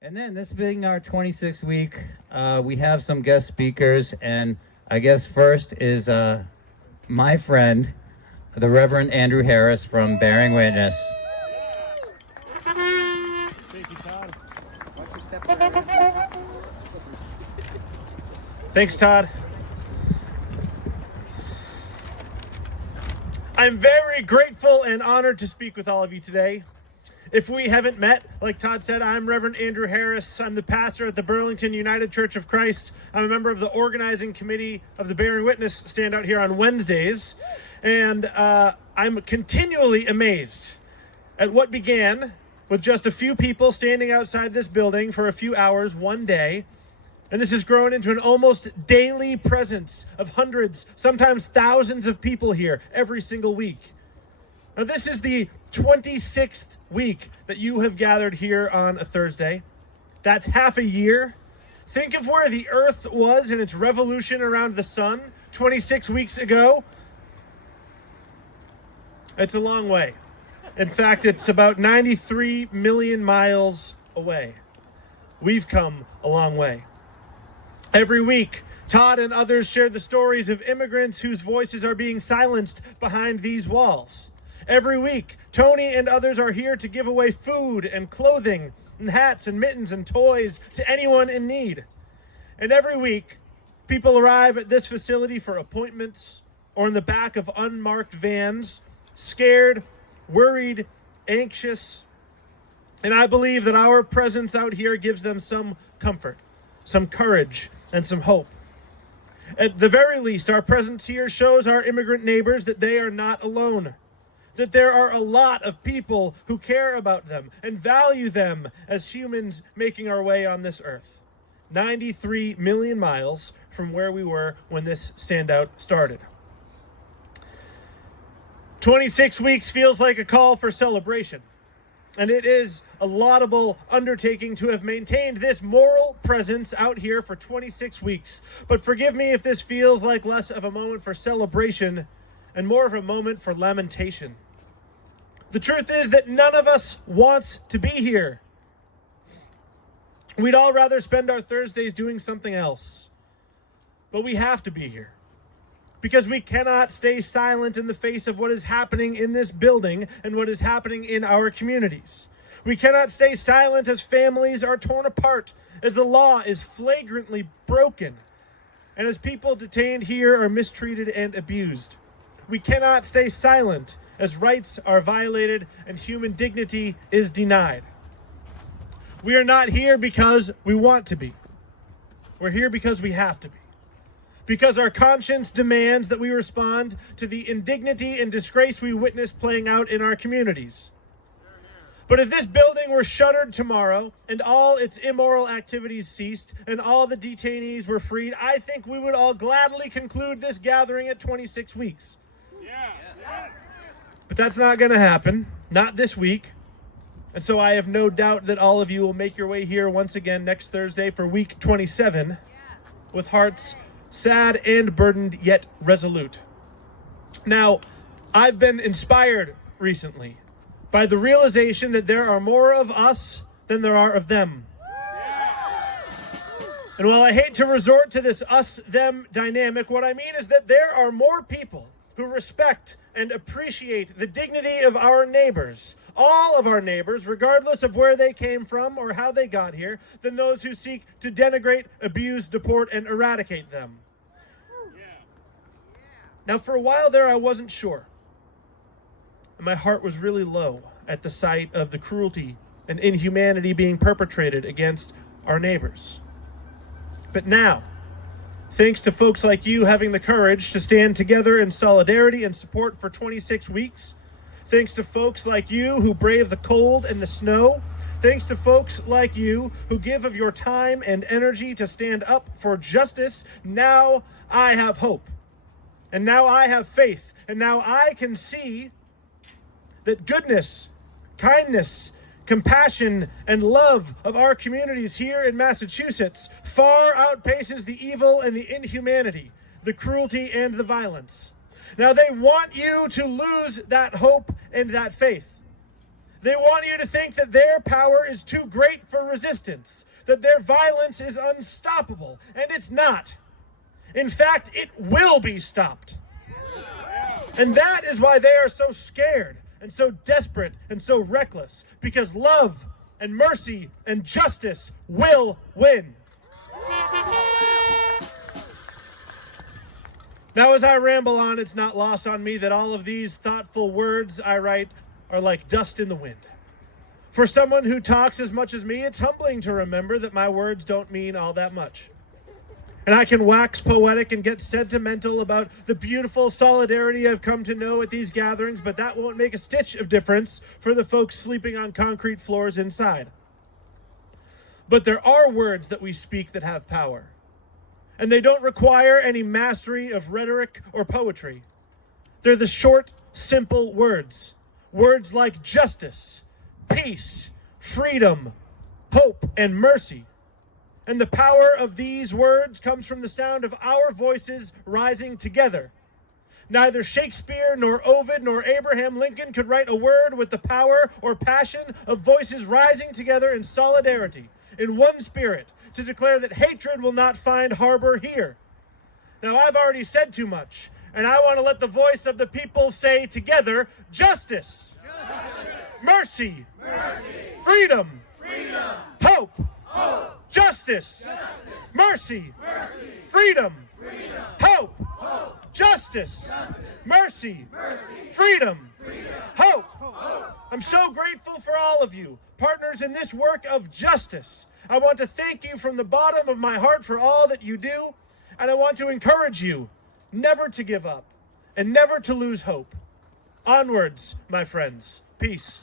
And then this being our 26th week, we have some guest speakers, and I guess first is my friend, the Reverend Andrew Harris from Bearing Witness. Thank you, Todd. Thanks, Todd. I'm very grateful and honored to speak with all of you today. If we haven't met, like Todd said, I'm Reverend Andrew Harris. I'm the pastor at the Burlington United Church of Christ. I'm a member of the organizing committee of the Bearing Witness stand out here on Wednesdays. And I'm continually amazed at what began with just a few people standing outside this building for a few hours one day. And this has grown into an almost daily presence of hundreds, sometimes thousands of people here every single week. Now, this is the 26th week that you have gathered here on a Thursday. That's half a year. Think of where the earth was in its revolution around the sun 26 weeks ago. It's a long way. In fact, it's about 93 million miles away. We've come a long way. Every week, Todd and others share the stories of immigrants whose voices are being silenced behind these walls. Every week, Tony and others are here to give away food and clothing and hats and mittens and toys to anyone in need. And every week, people arrive at this facility for appointments or in the back of unmarked vans, scared, worried, anxious. And I believe that our presence out here gives them some comfort, some courage, and some hope. At the very least, our presence here shows our immigrant neighbors that they are not alone, that there are a lot of people who care about them and value them as humans making our way on this earth. 93 million miles from where we were when this standout started. 26 weeks feels like a call for celebration, and it is a laudable undertaking to have maintained this moral presence out here for 26 weeks. But forgive me if this feels like less of a moment for celebration and more of a moment for lamentation. The truth is that none of us wants to be here. We'd all rather spend our Thursdays doing something else. But we have to be here, because we cannot stay silent in the face of what is happening in this building and what is happening in our communities. We cannot stay silent as families are torn apart, as the law is flagrantly broken, and as people detained here are mistreated and abused. We cannot stay silent as rights are violated and human dignity is denied. We are not here because we want to be. We're here because we have to be. Because our conscience demands that we respond to the indignity and disgrace we witness playing out in our communities. But if this building were shuttered tomorrow and all its immoral activities ceased and all the detainees were freed, I think we would all gladly conclude this gathering at 26 weeks. But that's not going to happen, not this week. And so I have no doubt that all of you will make your way here once again next Thursday for week 27 with hearts sad and burdened, yet resolute. Now, I've been inspired recently by the realization that there are more of us than there are of them. And while I hate to resort to this us-them dynamic, what I mean is that there are more people who respect and appreciate the dignity of our neighbors, all of our neighbors, regardless of where they came from or how they got here, than those who seek to denigrate, abuse, deport, and eradicate them. Now, for a while there, I wasn't sure. My heart was really low at the sight of the cruelty and inhumanity being perpetrated against our neighbors. But now, thanks to folks like you having the courage to stand together in solidarity and support for 26 weeks, thanks to folks like you who brave the cold and the snow, thanks to folks like you who give of your time and energy to stand up for justice, now I have hope. And now I have faith. And now I can see that goodness, kindness, compassion, and love of our communities here in Massachusetts far outpaces the evil and the inhumanity, the cruelty and the violence. Now they want you to lose that hope and that faith. They want you to think that their power is too great for resistance, that their violence is unstoppable, and it's not. In fact, it will be stopped. And that is why they are so scared and so desperate and so reckless, because love and mercy and justice will win. Now, as I ramble on, it's not lost on me that all of these thoughtful words I write are like dust in the wind. For someone who talks as much as me, it's humbling to remember that my words don't mean all that much. And I can wax poetic and get sentimental about the beautiful solidarity I've come to know at these gatherings, but that won't make a stitch of difference for the folks sleeping on concrete floors inside. But there are words that we speak that have power. And they don't require any mastery of rhetoric or poetry. They're the short, simple words. Words like justice, peace, freedom, hope, and mercy. And the power of these words comes from the sound of our voices rising together. Neither Shakespeare, nor Ovid, nor Abraham Lincoln could write a word with the power or passion of voices rising together in solidarity, in one spirit, to declare that hatred will not find harbor here. Now, I've already said too much, and I want to let the voice of the people say together, justice, mercy, freedom, hope, justice, mercy, freedom, hope, justice, mercy, freedom, hope. I'm so grateful for all of you, partners in this work of justice. I want to thank you from the bottom of my heart for all that you do, and I want to encourage you never to give up and never to lose hope. Onwards, my friends. Peace.